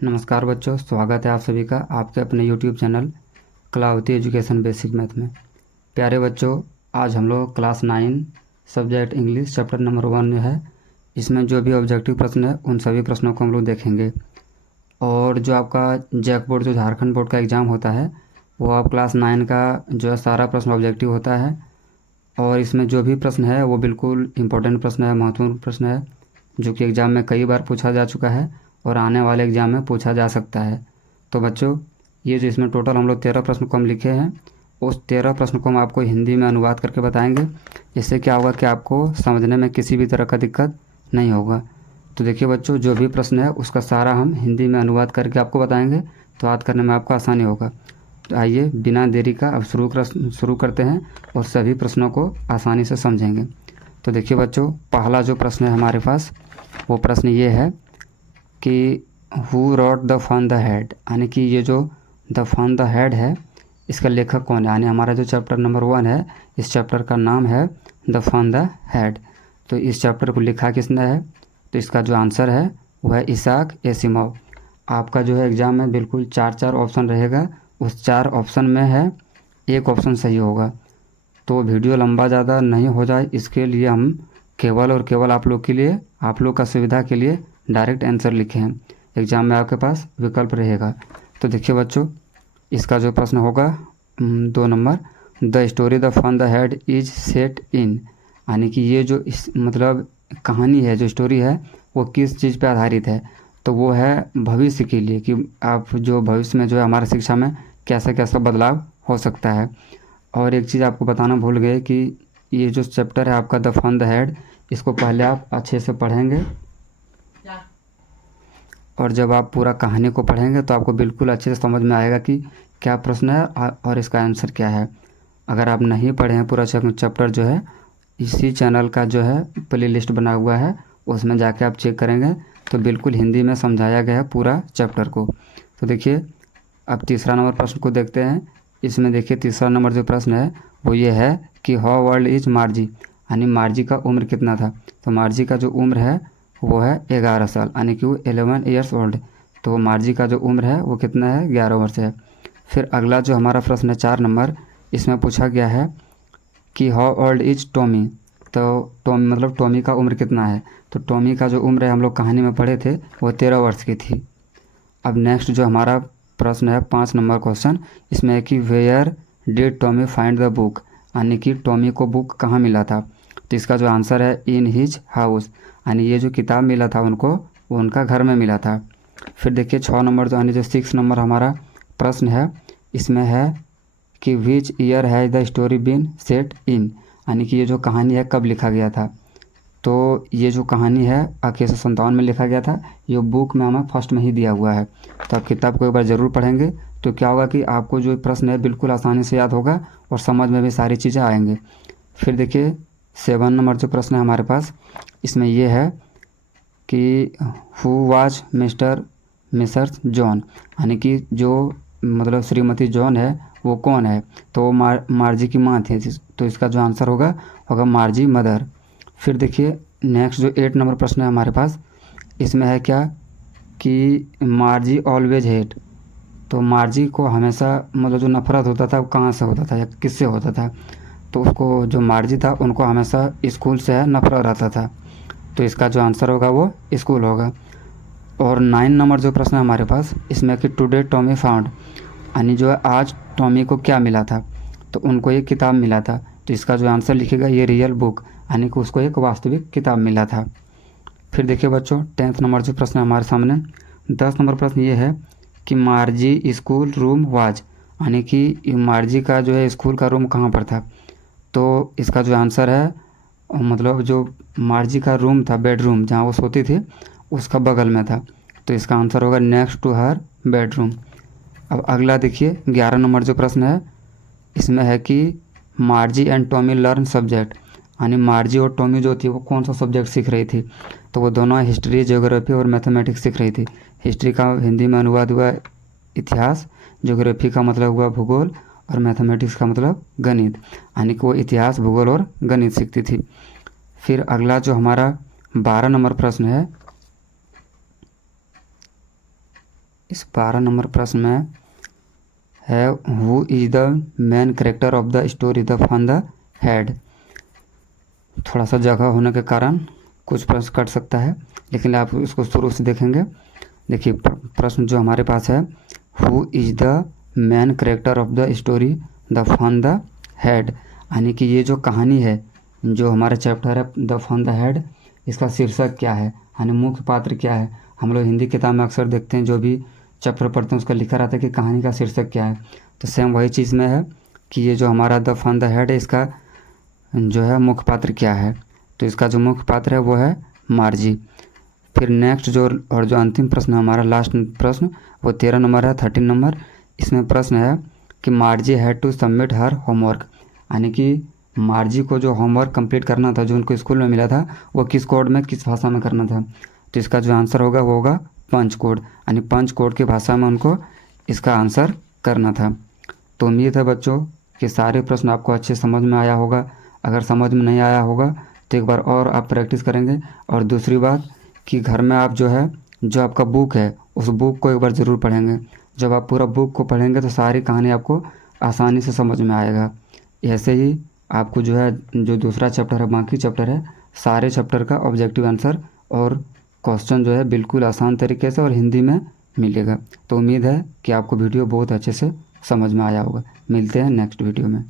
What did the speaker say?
नमस्कार बच्चों, स्वागत है आप सभी का आपके अपने YouTube channel Kalavati education basic math में। प्यारे बच्चों, आज हम लोग class 9 subject English chapter number 1 में है। इसमें जो भी ऑब्जेक्टिव प्रश्न है उन सभी प्रश्नों को हम लोग देखेंगे। और जो आपका जैक बोर्ड जो झारखंड बोर्ड का एग्ज़ाम होता है वो आप क्लास 9 का जो है सारा प्रश्न ऑब्जेक्टिव होता है। और इसमें जो भी प्रश्न है वो बिल्कुल इम्पोर्टेंट प्रश्न है, महत्वपूर्ण प्रश्न है, जो कि एग्ज़ाम में कई बार पूछा जा चुका है और आने वाले एग्ज़ाम में पूछा जा सकता है। तो बच्चों, ये जो इसमें टोटल हम लोग 13 प्रश्न को हम लिखे हैं, उस 13 प्रश्न को हम आपको हिंदी में अनुवाद करके बताएंगे। इससे क्या होगा कि आपको समझने में किसी भी तरह का दिक्कत नहीं होगा। तो देखिए बच्चों, जो भी प्रश्न है उसका सारा हम हिंदी में अनुवाद करके आपको बताएंगे, तो याद करने में आपको आसानी होगा। तो आइए बिना देरी का अब शुरू करते हैं और सभी प्रश्नों को आसानी से समझेंगे। तो देखिए बच्चों, पहला जो प्रश्न है हमारे पास वो प्रश्न ये है कि who wrote the fun the had, यानी कि ये जो द फन द हेड है इसका लेखक कौन है। यानी हमारा जो चैप्टर नंबर 1 है, इस चैप्टर का नाम है द फन द हेड। तो इस चैप्टर को लिखा किसने है, तो इसका जो आंसर है वो है इसाक एसिमोव। आपका जो है एग्ज़ाम में बिल्कुल 4 ऑप्शन रहेगा, उस 4 ऑप्शन में है एक ऑप्शन सही होगा। तो वीडियो लंबा ज़्यादा नहीं हो जाए इसके लिए हम केवल और केवल आप लोग के लिए, आप लोग का सुविधा के लिए डायरेक्ट आंसर लिखे हैं। एग्ज़ाम में आपके पास विकल्प रहेगा। तो देखिए बच्चों, इसका जो प्रश्न होगा 2 number, the story the fun the head is set in, यानी कि ये जो मतलब कहानी है, जो स्टोरी है वो किस चीज़ पे आधारित है। तो वो है भविष्य के लिए, कि आप जो भविष्य में जो है हमारा शिक्षा में कैसा कैसा बदलाव हो सकता है। और एक चीज़ आपको बताना भूल गए कि ये जो चैप्टर है आपका द फन द हेड, इसको पहले आप अच्छे से पढ़ेंगे और जब आप पूरा कहानी को पढ़ेंगे तो आपको बिल्कुल अच्छे से समझ में आएगा कि क्या प्रश्न है और इसका आंसर क्या है। अगर आप नहीं पढ़े हैं पूरा चैप्टर, जो है इसी चैनल का जो है प्ले लिस्ट बना हुआ है, उसमें जाके आप चेक करेंगे तो बिल्कुल हिंदी में समझाया गया है पूरा चैप्टर को। तो देखिए, अब तीसरा नंबर प्रश्न को देखते हैं। इसमें देखिए तीसरा नंबर जो प्रश्न है वो ये है कि हाउ ओल्ड इज मार्जी, यानी मार्जी का उम्र कितना था। तो मार्जी का जो उम्र है वो है 11 साल, यानी कि वो 11 ईयर्स ओल्ड। तो मार्जी का जो उम्र है वो कितना है, 11 वर्ष है। फिर अगला जो हमारा प्रश्न है 4 नंबर, इसमें पूछा गया है कि हाउ ओल्ड इज टॉमी। तो टॉमी मतलब टॉमी का उम्र कितना है। तो टॉमी का जो उम्र है हम लोग कहानी में पढ़े थे वो 13 वर्ष की थी। अब नेक्स्ट जो हमारा प्रश्न है 5 नंबर क्वेश्चन, इसमें है कि where did Tommy find the book, यानी कि टॉमी को बुक कहाँ मिला था। तो इसका जो आंसर है इन हिज हाउस, यानी ये जो किताब मिला था उनको, वो उनका घर में मिला था। फिर देखिए 6 नंबर जो यानी जो 6 नंबर हमारा प्रश्न है, इसमें है कि which year has the story been set in, यानी कि ये जो कहानी है कब लिखा गया था। तो ये जो कहानी है 1857 में लिखा गया था। ये बुक में हमें फर्स्ट में ही दिया हुआ है। तो आप किताब को एक बार ज़रूर पढ़ेंगे तो क्या होगा कि आपको जो प्रश्न है बिल्कुल आसानी से याद होगा और समझ में भी सारी चीज़ें आएंगे। फिर देखिए 7 नंबर जो प्रश्न है हमारे पास, इसमें ये है कि who was mister Mrs John, यानी कि जो मतलब श्रीमती जॉन है वो कौन है। तो वो मार्जी की माँ थी। तो इसका जो आंसर होगा मार्जी मदर। फिर देखिए नेक्स्ट जो 8 नंबर प्रश्न है हमारे पास, इसमें है क्या कि मार्जी ऑलवेज हेट। तो मार्जी को हमेशा मतलब जो नफरत होता था वो कहाँ से होता था या किससे होता था। तो उसको जो मार्जी था उनको हमेशा स्कूल से है नफरत रहता था। तो इसका जो आंसर होगा वो स्कूल होगा। और 9 नंबर जो प्रश्न है हमारे पास, इसमें कि टुडे टॉमी फाउंड, यानी जो है आज टॉमी को क्या मिला था। तो उनको एक किताब मिला था। तो इसका जो आंसर लिखेगा ये रियल बुक, यानी कि उसको एक वास्तविक किताब मिला था। फिर देखिए बच्चों 10 नंबर जो प्रश्न है हमारे सामने, 10 नंबर प्रश्न ये है कि मार्जी स्कूल रूम वाज, यानी कि मार्जी का जो है स्कूल का रूम कहाँ पर था। तो इसका जो आंसर है मतलब जो मार्जी का रूम था, बेडरूम जहाँ वो सोती थी उसका बगल में था। तो इसका आंसर होगा नेक्स्ट टू हर बेडरूम। अब अगला देखिए 11 नंबर जो प्रश्न है, इसमें है कि मार्जी एंड टॉमी लर्न सब्जेक्ट, यानी मार्जी और टॉमी जो थी वो कौन सा सब्जेक्ट सीख रही थी। तो वो दोनों हिस्ट्री, ज्योग्राफी और मैथमेटिक्स सीख रही थी। हिस्ट्री का हिंदी में अनुवाद हुआ इतिहास, ज्योग्राफी का मतलब हुआ भूगोल और मैथमेटिक्स का मतलब गणित, यानी कि वो इतिहास, भूगोल और गणित सीखती थी। फिर अगला जो हमारा 12 नंबर प्रश्न है, इस 12 नंबर प्रश्न में है who is the main character of the story the fun the had. थोड़ा सा जगह होने के कारण कुछ प्रश्न कट सकता है, लेकिन आप इसको शुरू से देखेंगे। देखिए प्रश्न जो हमारे पास है, who is the main character of the story the fun the had, यानी कि ये जो कहानी है, जो हमारा चैप्टर है द फन द हेड, इसका शीर्षक क्या है, यानी मुख्य पात्र क्या है। हम लोग हिंदी किताब में अक्सर देखते हैं, जो भी चैप्टर पढ़ते हैं उसका लिखा रहता है कि कहानी का शीर्षक क्या है। तो सेम वही चीज़ में है कि ये जो हमारा द फन द हेड है, इसका जो है मुख्य पात्र क्या है। तो इसका जो मुख्य पात्र है वो है मार्जी। फिर नेक्स्ट जो अंतिम प्रश्न है हमारा, लास्ट प्रश्न, वो 13 नंबर है, 13 नंबर। इसमें प्रश्न है कि Margie had to submit her homework, यानी कि मार्जी को जो होमवर्क कंप्लीट करना था, जो उनको स्कूल में मिला था, वो किस कोड में, किस भाषा में करना था। तो इसका जो आंसर होगा वो होगा पंच कोड, यानी पंच कोड की भाषा में उनको इसका आंसर करना था। तो उम्मीद है बच्चों कि सारे प्रश्न आपको अच्छे समझ में आया होगा। अगर समझ में नहीं आया होगा तो एक बार और आप प्रैक्टिस करेंगे। और दूसरी बात कि घर में आप जो है, जो आपका बुक है, उस बुक को एक बार ज़रूर पढ़ेंगे। जब आप पूरा बुक को पढ़ेंगे तो सारी कहानी आपको आसानी से समझ में आएगा। ऐसे ही आपको जो है, जो दूसरा चैप्टर है, बाकी चैप्टर है, सारे चैप्टर का ऑब्जेक्टिव आंसर और क्वेश्चन जो है बिल्कुल आसान तरीके से और हिंदी में मिलेगा। तो उम्मीद है कि आपको वीडियो बहुत अच्छे से समझ में आया होगा। मिलते हैं नेक्स्ट वीडियो में।